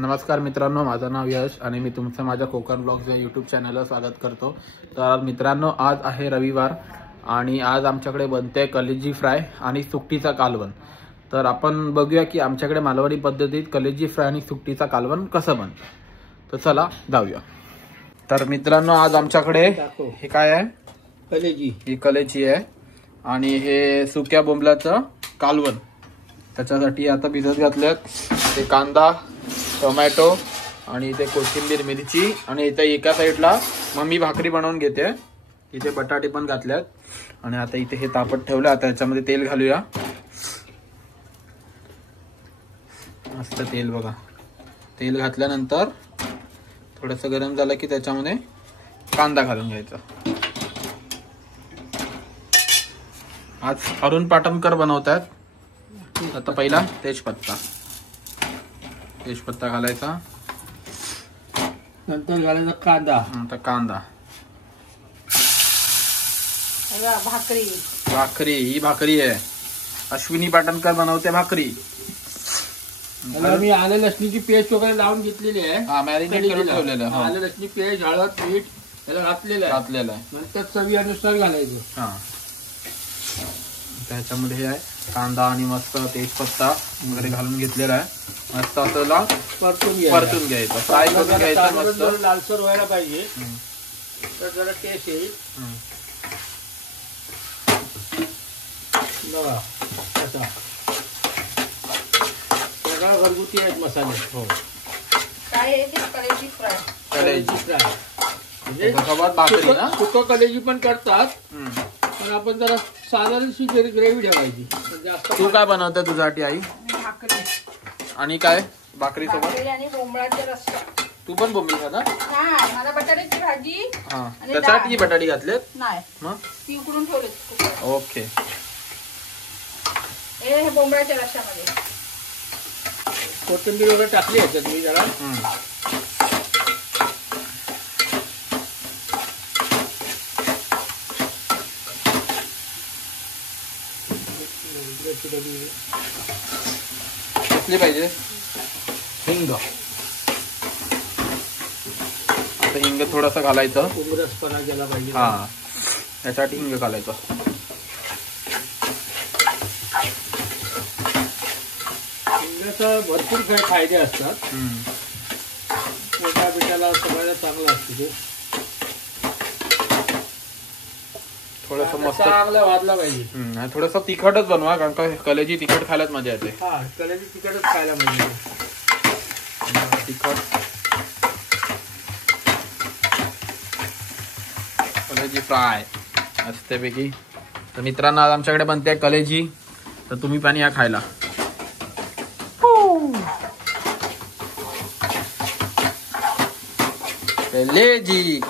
नमस्कार मित्रांनो, माझं नाव यश आणि मी तुमचं माझ्या कोकण ब्लॉग्स या यूट्यूब चॅनलला स्वागत करतो। तर मित्रांनो, आज आहे रविवार आणि आज आमच्याकडे बनते कलेजी फ्राय आणि सुकटीचा कालवण। तर आपण बघूया की आमच्याकडे मालवणी पद्धतीत कलेजी फ्राय आणि सुकटीचा कालवण कसं बनतं। तर चला जाऊया। तर मित्रांनो, आज आमच्याकडे हे काय आहे? कलेजी। ही कलेजी आहे आणि हे सुक्या बोंबलाचं कालवण। त्याच्यासाठी आता भिजत घातल्यात ते कांदा, टोमॅटो आणि इथे कोथिंबीर, मिरची आणि इथे एका साईडला मम्मी भाकरी बनवून घेते। इथे बटाटे पण घातल्यात आणि आता इथे हे तापत ठेवलं। आता याच्यामध्ये तेल घालूया। मस्त तेल बघा। तेल घातल्यानंतर थोडंसं गरम झालं की त्याच्यामध्ये कांदा घालून घ्यायचा। आज अरुण पाटणकर बनवतात। आता पहिला तेजपत्ता घालायचा, नंतर घालायचा कांदा, नंतर कांदा, भाकरी। ही भाकरी आहे, अश्विनी पाटणकर बनवते भाकरी। मी आले लसणीची पेस्ट वगैरे लावून घेतलेली आहे। हा, मॅरिनेट करून ठेवलेलं आहे। आले लसणी पेस्ट, हळद, मीठ त्याला घातलेलं आहे। नंतर चवीनुसार घालायचं। हा, त्याच्यामध्ये हे आहे कांदा आणि मस्त तेजपत्ता वगैरे घालून घेतलेला आहे। मस्त त्याला परतून घ्यायचं, फ्राय करून घ्यायचं। मस्त लालसर व्हायला पाहिजे, तर जरा टेस्ट येईल। बघा असा सगळा घरगुती आहेत मसाले। हो, काय आहे ते? कलेजी फ्राय। कलेजी फ्राय म्हणजे भाकरी ना, सुकं कलेजी पण करतात, पण आपण जरा साधारणशी ग्रेव्ही ठेवायची। जास्त तू काय बनवते तुझ्यासाठी आई? भाकरी आणि काय भाकरी सोबत? भाकरी आणि बोंबळाचा रस्सा। तू पण बोंबील खाता? हा, मला बटाट्याची भाजी। हा, आणि त्यासाठी बटाटी घातलेत? नाही, मग ती उकडून ठेवलेत। ओके। हे बोंबळाच्या रस्स्यामध्ये कोथिंबीर वगैरे टाकली ह्याच्यात मी जरा। कसली पाहिजे? हिंग। आता हिंग थोडासा घालायचं, उमरसपणा गेला पाहिजे। हा, यासाठी हिंग घालायचं। हिंगाचा भरपूर काही फायदे असतात। पोटा बिटाला सगळ्याला चांगलं असतं ते। थोडस मस्त चांगला वाजला पाहिजे। थोडस तिखटच बनवा, कारण का कलेजी तिखट खायलाच मजा येते। हा, कलेजी तिखटच खायला पाहिजे। तिखट कलेजी फ्राय मस्तपैकी। तर मित्रांनो, आज आमच्याकडे बनते कलेजी, तर तुम्ही पण या खायला।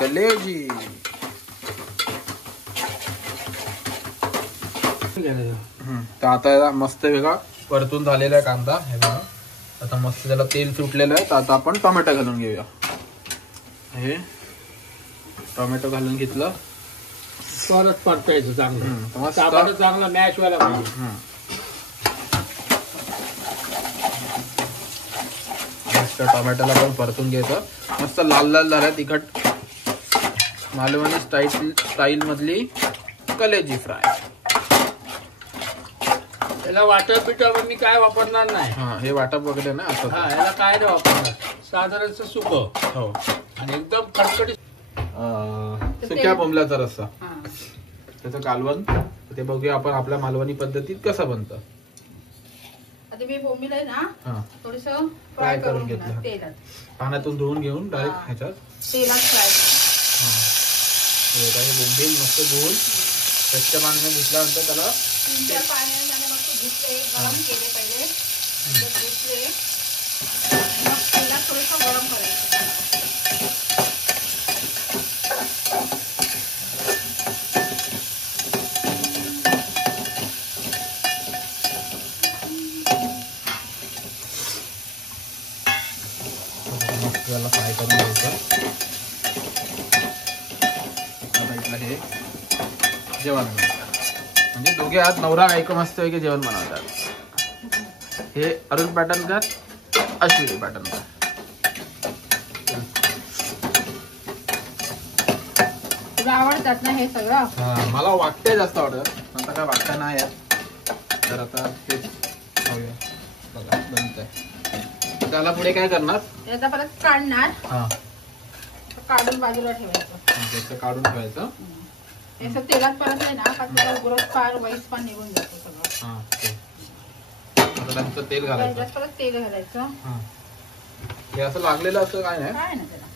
कलेजी तर आता मस्त वेगळा परतून झालेला आहे कांदा। हे बघा, आता मस्त त्याला तेल सुटलेलं आहे। तर आता आपण टोमॅटो घालून घेऊया। हे टोमॅटो घालून घेतलं, परत परतायचं चांगलं। टोमॅटो चांगला मॅश व्हायला पाहिजे। मस्त टोमॅटोला पण परतून घ्यायचं। मस्त लाल लाल झालं तिखट मालवणी स्टाईल मधली कलेजी फ्राय। याला वाटप बिटप मी काय वापरणार नाही। हा, हे वाटप वगैरे ना असं। हा, याला काय नाही वापरणार, साधारणच सुकं। हो, आणि एकदम कडकडीत सुक्या बोंबलाचा रस्सा, त्याचं कालवण। ते बघूया आपण आपल्या मालवणी पद्धतीत कसं बनतं। आता मी बोंबील आहे ना, थोडस फ्राय करून घेतलं, तेलात पाण्यातून धुवून घेऊन डायरेक्ट ह्याच्यात तेलात फ्राय। हे बोंबील मस्त धुवून स्वच्छ पाण्याने धुतल्यानंतर त्याला 3-4 पाण्याने मस्त धुतले, गरम केले पहिले, धुतले, मग तेलात थोडंसं गरम करायचं। त्याला फ्राय करून घ्यायचं। आता इथलं हे जेवण म्हणजे दोघे आज नवरा बायको मस्त आहे की जेवण बनवतात। हे अरुण पाटणकर, अश्विनी पाटणकर। तुला आवडतात ना हे सगळं? मला वाटते जास्त आवडतं, आता काय वाटतं नाही यात. तर आता हेच खाऊया. बघा बनतंय. त्याला पुढे काय करणार? याचा परत काढणार, हा काढून बाजूला ठेवायचं. त्याचं काढून ठेवायचं. याचं तेलात परत आहे ना, का त्याला उघडत पार वैस पण निघून जातो सगळं. हा आता त्यांचं तेल घालायचं. त्याच्यात परत तेल घालायचं. हा हे असं लागलेलं असं काय नाही. काय ना त्याला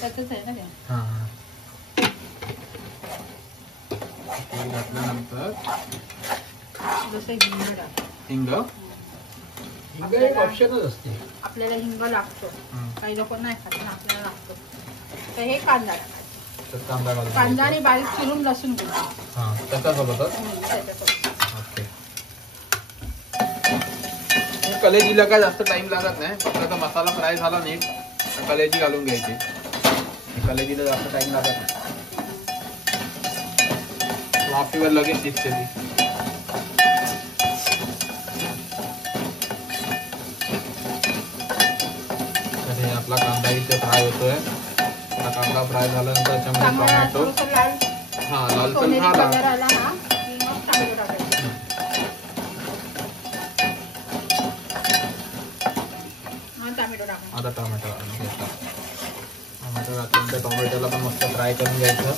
त्याचंच आहे ना ते. हा तेल घातल्यानंतर जसं हिंग टाक. हिंग. हिंग एक ऑप्शनच असते. आपल्याला हिंग लागतो, काही लोक नाही खात ना, आपल्याला लागतो. तर हे कांदा टाकायचा. कांदा घालून कांदा आणि बारीक चिरून लसूण घालायचं. हा त्याच्यासोबतच. त्याच्यासोबत ओके. कलेजीला काय जास्त टाइम लागत नाही, फक्त आता मसाला फ्राय झाला नीट तर कलेजी घालून घ्यायची. कलेजीला जास्त टाइम लागत नाही, वाफेवर लगेच शिजते ती. तर हे आपला कांदा इथे फ्राय होतोय. कांदा फ्राय झाल्यानंतर त्याच्यामध्ये टोमॅटो. हा लालसर झाला. आता टोमॅटो घ्यायचा. टोमॅटो घातल्यानंतर टोमॅटोला पण मस्त फ्राय करून घ्यायचं.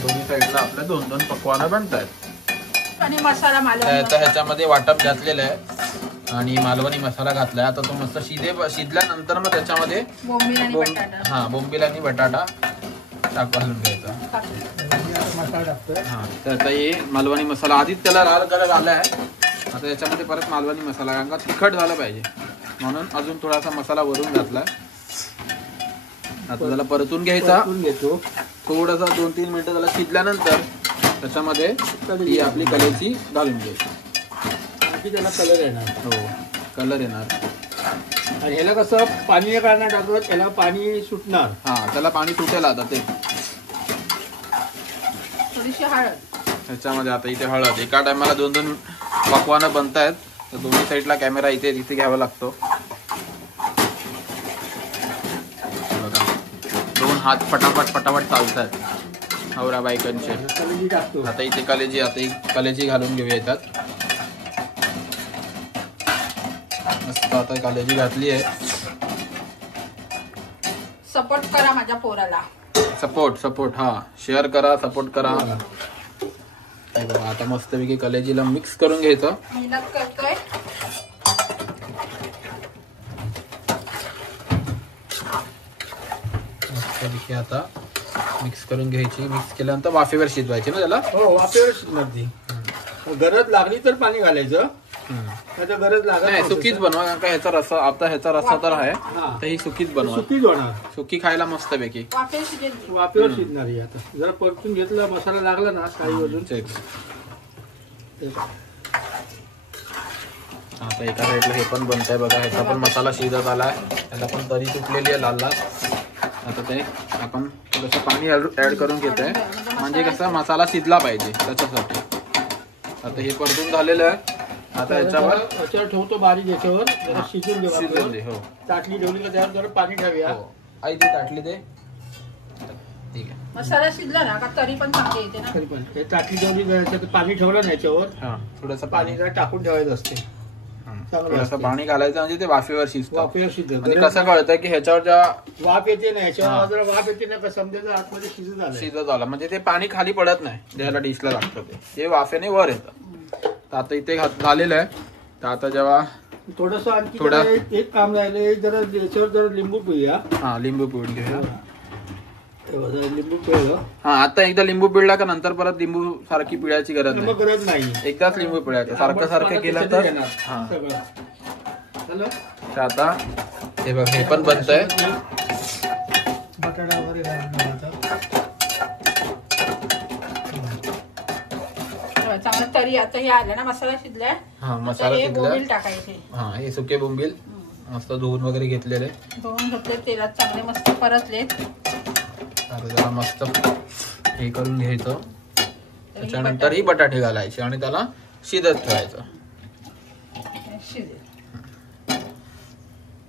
दोन्ही साईडला आपल्या 2-2 पकवानं बनतायत. आणि मसाला तर ह्याच्यामध्ये वाटप घातलेलं आहे आणि मालवणी मसाला घातलाय. आता तो मस्त शिजल्यानंतर मग त्याच्यामध्ये बोंबील आणि बटाटा. हा बोंबील आणि बटाटा घालून घ्यायचा. मसाला टाकतोय. हा तर आता हे मालवणी मसाला आधीच त्याला लाल कलर आलाय. आता याच्यामध्ये परत मालवणी मसाला, कारण का तिखट झालं पाहिजे म्हणून अजून थोडासा मसाला वरून घातलाय. आता त्याला परतून घ्यायचा. घेतो थोडासा 2-3 मिनिटं त्याला शिजल्यानंतर त्याच्यामध्ये ही आपली कलेची घालून घ्यायची. त्याला कलर येणार. हो कलर येणार. आणि ह्याला कसं पाणी काढणार टाकलं त्याला पाणी सुटणार. हा त्याला पाणी सुटेल. आता ते थोडीशी हळद ह्याच्यामध्ये. आता इथे हळद. एका टायमाला 2-2 पकवानं बनतायत तर दोन्ही साईडला कॅमेरा इथे घ्यावा लागतो. बघा 2 हात फटाफट चालतात नवरा बायकांचे. आता इथे कलेजी घालून घेऊया याच्यात. मस्त आता कलेजी घातली आहे. सपोर्ट करा माझ्या पोराला. सपोर्ट हा शेअर करा, सपोर्ट करा. आता मस्तपैकी कलेजीला मिक्स करून घ्यायचं. मेहनत करतोय. मस्तपैकी आता मिक्स करून घ्यायची. मिक्स केल्यानंतर वाफेवर शिजवायची ना त्याला. हो वाफेवर शिजणार ती. गरज लागली तर पाणी घालायचं. आता गरज लागत नाही सुकीच बनवा, कारण का ह्याचा रस्सा आता ह्याचा रस्सा तर आहे तर ही सुकीच बनवा. सुकीच होणार. सुकी खायला मस्त पैकी वाफेवर शिजणार ही. आता जरा परतून घेतला मसाला लागला ना काही अजून. आता एका साईडला हे पण बनतंय बघा. ह्याचा पण मसाला शिजत आलाय. त्याला पण तरी सुटलेली आहे लाल. आता ते आपण थोडंसं पाणी ऍड करून घेतोय म्हणजे कसा मसाला शिजला पाहिजे त्याच्यासाठी. आता हे परतून झालेलं आहे. आता याच्यावर ठेवतो बारीक याच्यावर जरा शिजून दे. हो ताटली ठेवली का त्यावर जरा पाणी ठेवूया. आई ती ताटली दे. ठीक आहे. मसाला शिजला ना का तरी पण चांगली येते ना. तरी पण हे ताटली ठेवली पाणी ठेवलं ना याच्यावर. हा थोडंसं पाणी जरा टाकून ठेवायचं असते. थोडंसं पाणी घालायचं म्हणजे ते वाफेवर शिजतं. वाफेवर शिजत. म्हणजे कसं कळतं की ह्याच्यावर ज्या वाफ येते ना याच्यावर जरा वाफ येते ना समजायचं आतमध्ये शिजत आलं म्हणजे ते पाणी खाली पडत नाही. ज्याला डिशला लागतं ते वाफेने वर येतं. तर आता इथे झालेलं आहे. तर आता जेव्हा थोडस आणखी एक काम राहिलं जरा याच्यावर जरा लिंबू पिळूया. हा लिंबू पिळून घेऊया. लिंबू पिळलं. हा आता एकदा लिंबू पिळला का नंतर परत लिंबू सारखी पिळायची गरज नाही. गरज नाही. एकदाच लिंबू पिळायचं. सारखं केलं तर हा. तर आता हे बघ हे पण बनतंय. बटाटा वगैरे चांगलं तरी. आता हे आलं ना मसाला शिजलाय. हा मसाला बोंबील टाकायचे. हा हे सुके बोंबील मस्त धुवून वगैरे घेतलेले. धुवून घेतले तेलात चांगले मस्त परतले. आता त्याला मस्त हे करून घ्यायचं. त्याच्यानंतर ही बटाटे घालायचे आणि त्याला शिजत ठेवायचं. शिजेल.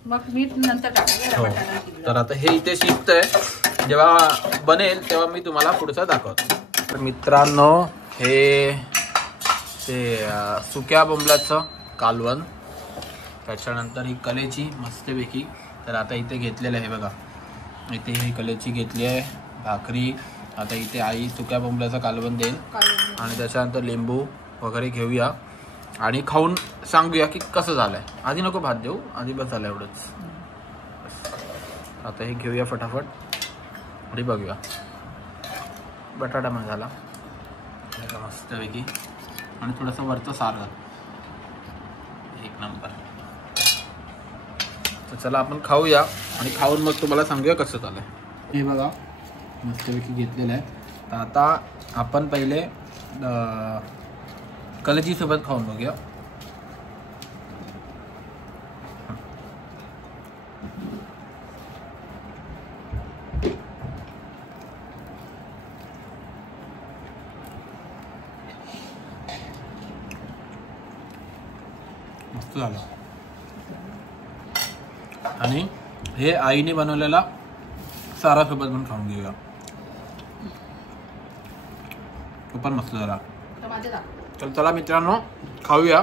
मग मीठ नंतर टाकायचं हो. वाटाणा शिजला. तर आता हे इथे शिजतंय, जेव्हा बनेल तेव्हा मी तुम्हाला पुढचं दाखवतो. तर मित्रांनो हे ते सुक्या बोंबलाचं कालवण, त्याच्यानंतर ही कलेची मस्तपैकी. तर आता इथे घेतलेलं आहे बघा, इथे ही कलेची घेतली आहे भाकरी. आता इथे आई सुक्या बोंबलाचं कालवण देईल आणि त्याच्यानंतर लिंबू वगैरे घेऊया आणि खाऊन सांगूया की कसं झालंय. आधी नको भात देऊ, आधी बस झालं एवढंच. आता हे घेऊया फटाफट आणि बघूया. बटाटा मसाला मस्तपैकी आणि थोडंसं वरचं सार घाल, एक नंबर. तर चला आपण खाऊया आणि खाऊन मग तुम्हाला सांगूया कसं झालंय. हे बघा मस्तपैकी घेतलेलं आहे. तर आता आपण पहिले कलेजीसोबत खाऊन बघूया. मस्त झालं. आणि हे आईने बनवलेला सारासोबत पण खाऊन घेऊया, तो पण मस्त झाला. तर चला मित्रांनो खाऊया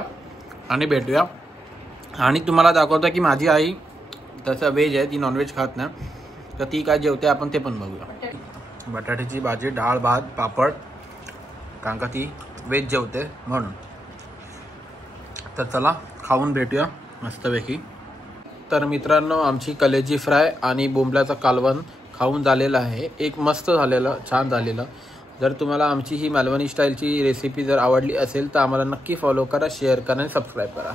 आणि भेटूया. आणि तुम्हाला दाखवतो की माझी आई तसं व्हेज आहे, ती नॉनव्हेज खात नाही, तर ती काय जेवते आपण ते पण बघूया. बटाट्याची भाजी, डाळ, भात, पापड, कारण का ती व्हेज जेवते म्हणून. तर चला खाऊन भेटूया मस्तपैकी. तर मित्रांनो आमची कलेजी फ्राय आणि बोंबल्याचं कालवण खाऊन झालेलं आहे. एक मस्त झालेलं, छान झालेलं. जर तुम्हाला आमची ही मालवणी स्टाईलची रेसिपी जर आवडली असेल तर आम्हाला नक्की फॉलो करा, शेअर करा आणि सबस्क्राईब करा.